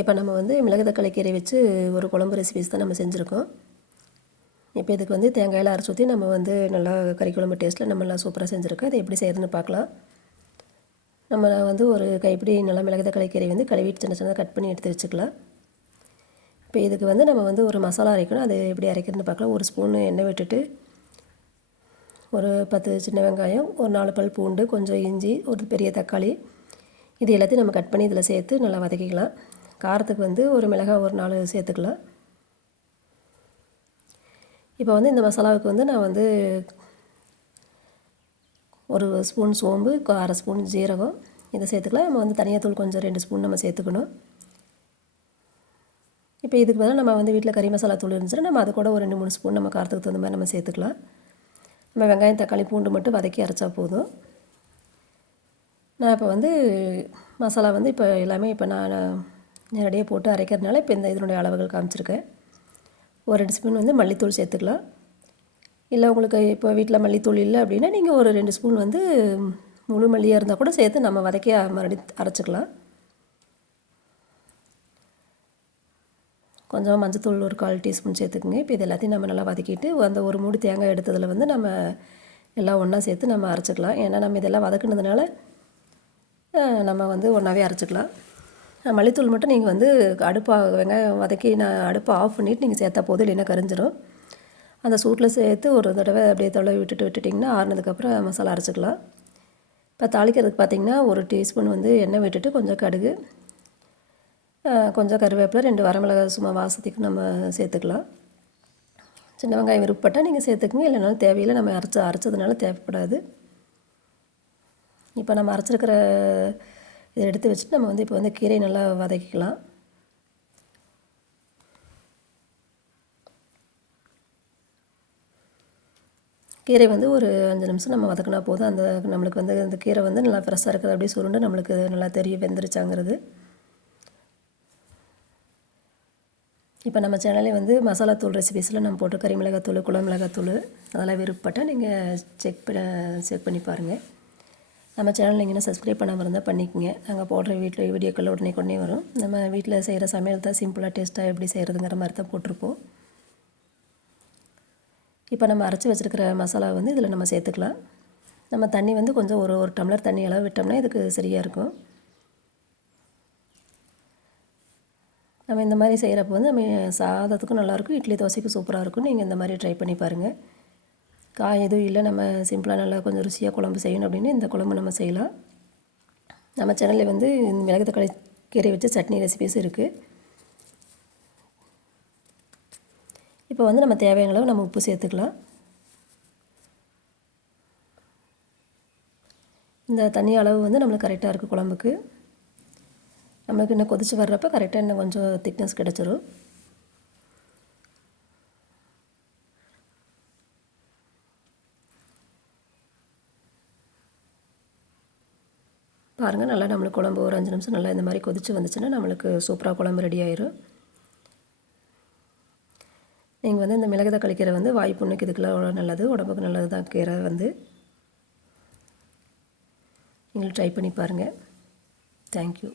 இப்போ நம்ம வந்து மிளகு தக்காளி கீரை வச்சு ஒரு குழம்பு ரெசிபிஸ் தான் நம்ம செஞ்சுருக்கோம். இப்போ இதுக்கு வந்து தேங்காயில் அரைச்சி ஊற்றி நம்ம வந்து நல்லா கறி குழம்பு டேஸ்ட்டில் நம்ம நல்லா சூப்பராக செஞ்சுருக்கோம். அதை எப்படி செய்கிறதுன்னு பார்க்கலாம். நம்ம வந்து ஒரு கைப்பிடி நல்லா மிளகு தக்காளி கீரை வந்து கழுவிட்டு சின்ன சின்னதாக கட் பண்ணி எடுத்து வச்சுக்கலாம். இப்போ இதுக்கு வந்து நம்ம வந்து ஒரு மசாலா அரைக்கணும். அது எப்படி அரைக்கிறதுன்னு பார்க்கலாம். ஒரு ஸ்பூன் எண்ணெய் விட்டுட்டு ஒரு பத்து சின்ன வெங்காயம் ஒரு நாலு பல் பூண்டு கொஞ்சம் இஞ்சி ஒரு பெரிய தக்காளி. இது எல்லாத்தையும் நம்ம கட் பண்ணி இதில் சேர்த்து நல்லா வதக்கிக்கலாம். காரத்துக்கு வந்து ஒரு மிளகாய் ஒரு நாலு சேர்த்துக்கலாம். இப்போ வந்து இந்த மசாலாவுக்கு வந்து நான் வந்து ஒரு ஸ்பூன் சோம்பு அரை ஸ்பூன் ஜீரகம் இதை சேர்த்துக்கலாம். நம்ம வந்து தனியாக தூள் கொஞ்சம் ரெண்டு ஸ்பூன் நம்ம சேர்த்துக்கணும். இப்போ இதுக்கு பதிலாக நம்ம வந்து வீட்டில் கறி மசாலா தூள் இருந்துச்சுன்னா நம்ம அது கூட ஒரு ரெண்டு மூணு ஸ்பூன் நம்ம காரத்துக்கு தகுந்த மாதிரி நம்ம சேர்த்துக்கலாம். நம்ம வெங்காயம் தக்காளி பூண்டு மட்டும் வதக்கி அரைச்சா போதும். நான் இப்போ வந்து மசாலா வந்து இப்போ எல்லாமே இப்போ நான் நேரடியாக போட்டு அரைக்கிறதுனால இப்போ இந்த இதனுடைய அளவுகள் காமிச்சிருக்கேன். ஒரு ரெண்டு ஸ்பூன் வந்து மல்லித்தூள் சேர்த்துக்கலாம். இல்லை உங்களுக்கு இப்போ வீட்டில் மல்லித்தூள் இல்லை அப்படின்னா நீங்கள் ஒரு ரெண்டு ஸ்பூன் வந்து முழு மல்லியாக இருந்தால் கூட சேர்த்து நம்ம வதக்கி மறுபடியும் அரைச்சிக்கலாம். கொஞ்சம் மஞ்சத்தூள் ஒரு கால் டீஸ்பூன் சேர்த்துக்குங்க. இப்போ இது எல்லாத்தையும் நம்ம நல்லா வதக்கிட்டு அந்த ஒரு மூடி தேங்காய் எடுத்ததில் வந்து நம்ம எல்லாம் ஒன்றா சேர்த்து நம்ம அரைச்சிக்கலாம். ஏன்னா நம்ம இதெல்லாம் வதக்குனதுனால நம்ம வந்து ஒன்றாவே அரைச்சிக்கலாம். மல்லித்தூள் மட்டும் நீங்கள் வந்து அடுப்பாக வெங்காயம் வதக்கி நான் அடுப்பை ஆஃப் பண்ணிவிட்டு நீங்கள் சேர்த்தா போதும் இல்லைன்னா கரிஞ்சிடும் அந்த சூட்டில் சேர்த்து ஒரு தடவை அப்படியே தொலை விட்டுட்டு விட்டுட்டிங்கன்னா ஆறுனதுக்கப்புறம் மசாலா அரைச்சிக்கலாம். இப்போ தாளிக்கிறதுக்கு பார்த்திங்கன்னா ஒரு டீஸ்பூன் வந்து எண்ணெய் விட்டுட்டு கொஞ்சம் கடுகு கொஞ்சம் கருவேப்பிலை ரெண்டு வரமிளகாய் சும்மா வாசத்துக்கு நம்ம சேர்த்துக்கலாம். சின்ன வெங்காயம் விருப்பப்பட்டால் நீங்கள் சேர்த்துக்குங்க இல்லைனாலும் தேவையில்லை நம்ம அரைச்ச அரைச்சதுனால தேவைப்படாது. இப்போ நம்ம அரைச்சிருக்கிற இதை எடுத்து வச்சுட்டு நம்ம வந்து இப்போ வந்து கீரை நல்லா வதக்கிக்கலாம். கீரை வந்து ஒரு அஞ்சு நிமிஷம் நம்ம வதக்கினா போதும். அந்த நம்மளுக்கு வந்து அந்த கீரை வந்து நல்லா ஃப்ரெஷ்ஷாக இருக்குது அப்படியே சுருண்டு நம்மளுக்கு நல்லா தெரிய வெந்துருச்சாங்கிறது. இப்போ நம்ம சேனலே வந்து மசாலா தூள் ரெசிபிஸில் நம்ம போட்டு கறி மிளகாத்தூள் குளம் மிளகாத்தூள் அதெல்லாம் விருப்பப்பட்டால் நீங்கள் செக் பண்ண செக் பண்ணி பாருங்கள் நம்ம சேனல் நீங்கள் சப்ஸ்கிரைப் பண்ணாமல் இருந்தால் பண்ணிக்கோங்க. நாங்கள் போடுற வீட்டில் வீடியோக்கள் உடனே உடனே வரும். நம்ம வீட்டில் செய்கிற சமையல் தான் சிம்பிளாக டேஸ்ட்டாக எப்படி செய்கிறதுங்கிற மாதிரி தான் போட்டிருப்போம். இப்போ நம்ம அரைச்சி வச்சுருக்கிற மசாலா வந்து இதில் நம்ம சேர்த்துக்கலாம். நம்ம தண்ணி வந்து கொஞ்சம் ஒரு ஒரு டம்ளர் தண்ணி அளவு விட்டோம்னா இதுக்கு சரியாக இருக்கும். நம்ம இந்த மாதிரி செய்கிறப்ப வந்து நம்ம சாதத்துக்கும் நல்லாயிருக்கும் இட்லி தோசைக்கும் சூப்பராக இருக்கும். நீங்கள் இந்த மாதிரி ட்ரை பண்ணி பாருங்கள் காய் எதுவும் இல்லை. நம்ம சிம்பிளாக நல்லா கொஞ்சம் ருசியாக குழம்பு செய்யணும் அப்படின்னு இந்த குழம்பு நம்ம செய்யலாம். நம்ம சேனலில் வந்து மிளகு தக்காளி கீரை வச்சு சட்னி ரெசிபிஸ் இருக்குது இப்போ வந்து நம்ம தேவையான அளவு நம்ம உப்பு சேர்த்துக்கலாம். இந்த தண்ணி அளவு வந்து நம்மளுக்கு கரெக்டாக இருக்குது குழம்புக்கு. நம்மளுக்கு இன்னும் கொதித்து வர்றப்போ கரெக்டாக இன்னும் கொஞ்சம் திக்னஸ் கிடச்சிரும். பாருங்கள் நல்லா நம்மளுக்கு குழம்பு ஒரு அஞ்சு நிமிஷம் நல்லா இந்த மாதிரி கொதித்து வந்துச்சுன்னா நம்மளுக்கு சூப்பராக குழம்பு ரெடி ஆயிரும். நீங்கள் வந்து இந்த மிளகு தக்காளி கீரை வந்து வாய் புண்ணுக்கு இதுக்கெல்லாம் நல்லது உடம்புக்கு நல்லது தான் கீரை வந்து. நீங்கள் ட்ரை பண்ணி பாருங்கள் தேங்க்யூ